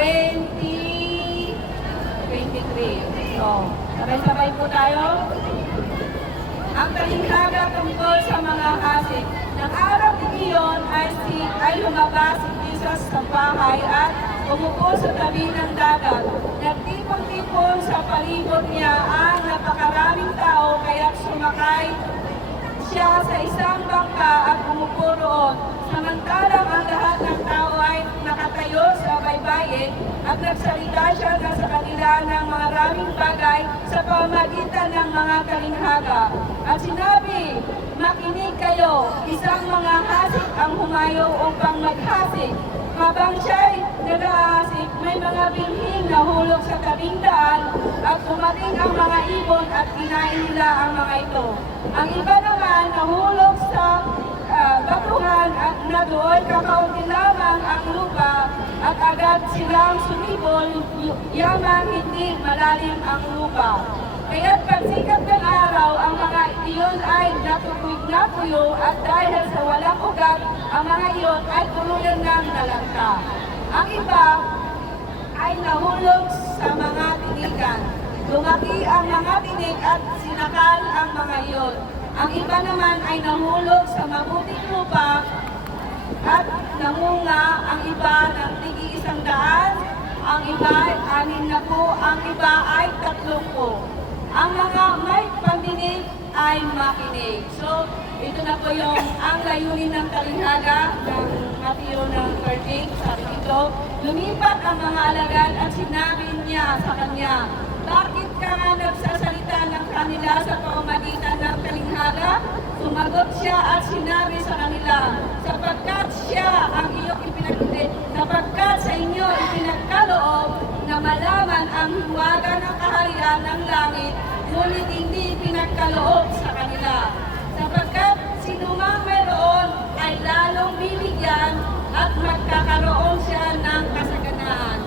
2023. So, sabay-sabay po tayo. Ang talinghaga tungkol sa mga hasik. Nang araw iyon ay lumabas si Jesus sa bahay at umupo sa tabi ng dagat. Nagtipon-tipon sa palibot niya ang napakaraming tao kaya't sumakay siya sa isang bangka at umupo roon. Samantalang ang lahat ng tao ay nakatayo sa baybayin at nagsalita siya na sa kanila ng maraming bagay sa pamamagitan ng mga talinghaga. At sinabi, makinig kayo, isang mga hasik ang humayo upang maghasik. Habang siya'y nag-aasik, may mga binhing nahulog sa tabing daan at dumating ang mga ibon at kinain nila ang mga ito. Ang iba naman nahulog sa batuhan at na doon kakaunti lamang ang lupa at agad silang sumibol, yamang hindi malalim ang lupa. Kaya't pagsikat ng araw, ang mga iyon ay natuyo at dahil sa walang ugat, ang mga iyon ay tuluyan ng nalanta. Ang iba ay nahulog sa mga tinigan. Lumaki ang mga tinig at sinakal ang mga iyon. Ang iba naman ay nahulog sa mabuting lupa at namunga. Ang iba ng tig-100, ang iba ay 60, ang iba ay 30. Ang mga may pandinig ay makinig. So, ito na po ang layunin ng talinghaga ng Matthew ng 13. Sabi ito, lumipat ang mga alagad at sinabi niya sa kanya, bakit ka nga nagsasalita ng kanila sa pamamagitan ng talinghaga? Sumagot siya at sinabi sa kanila, sapagkat siya ang iyong sapagkat sa inyo ipinagkaloob na malaman ang hiwaga ng kaharian ng langit, ngunit hindi pinagkaloob sa kanila. Sapagkat sinumang mayroon ay lalong bibigyan at magkakaroon siya ng kasaganahan.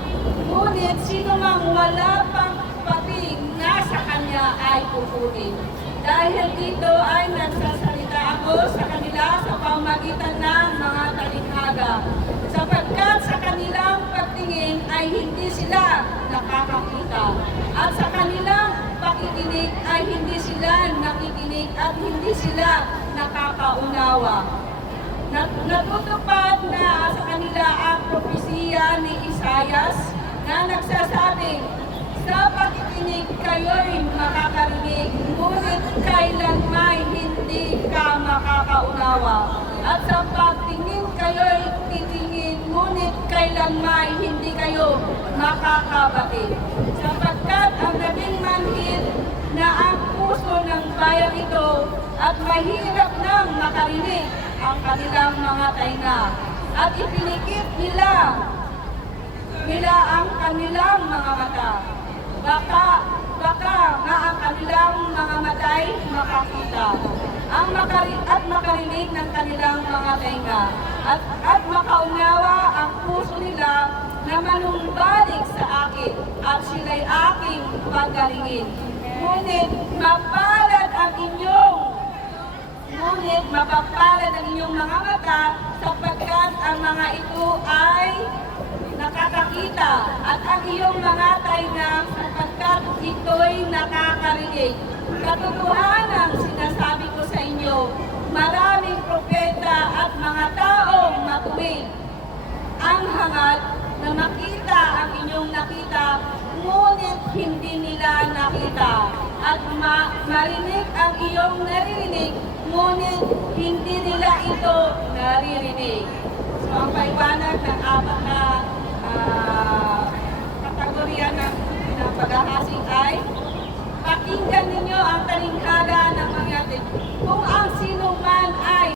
Ngunit sinumang wala pang pating nasa kanya ay pupunin. Dahil dito ay nagsasalita ako sa kanila sa pamamagitan ng mga talinghaga. Sapagkat sa kanilang pagtingin ay hindi sila nakakakita. At sa kanilang pakikinig ay hindi sila nakikinig at hindi sila nakakaunawa. Natutupad na sa kanila ang propesiya ni Isaias na nagsasabing, sa pakikinig kayo'y makakarinig, ngunit kailanman hindi ka makakaunawa. At sa pagtingin kayo'y titingin, ngunit kailanman hindi kayo makakabatid. Sapagkat ang naging manhid na ang puso ng bayang ito at mahirap nang makarinig ang kanilang mga tainga. At ipinikit nila ang kanilang mga mata. Baka nga ang kanilang mga matay makakita at makarinig ng kanilang mga tenga at makaunawa ang puso nila na manumbalik sa akin at sila'y aking pagalingin. Ngunit mapapalad ang inyong mga mata sapagkat ang mga ito ay nakakakita at ang iyong mga tainga sapagkat ito'y nakakarinig. Katotohanan sinasabi ko sa inyo, maraming propeta at mga taong matuwid ang hangad na makita ang inyong nakita, ngunit hindi nila nakita. At marinig ang iyong naririnig, ngunit hindi nila ito naririnig. So ang paliwanag ng apat na kategorya ng paghahasik ay pakinggan ninyo ang talinghaga ng mga kung ang sino man ay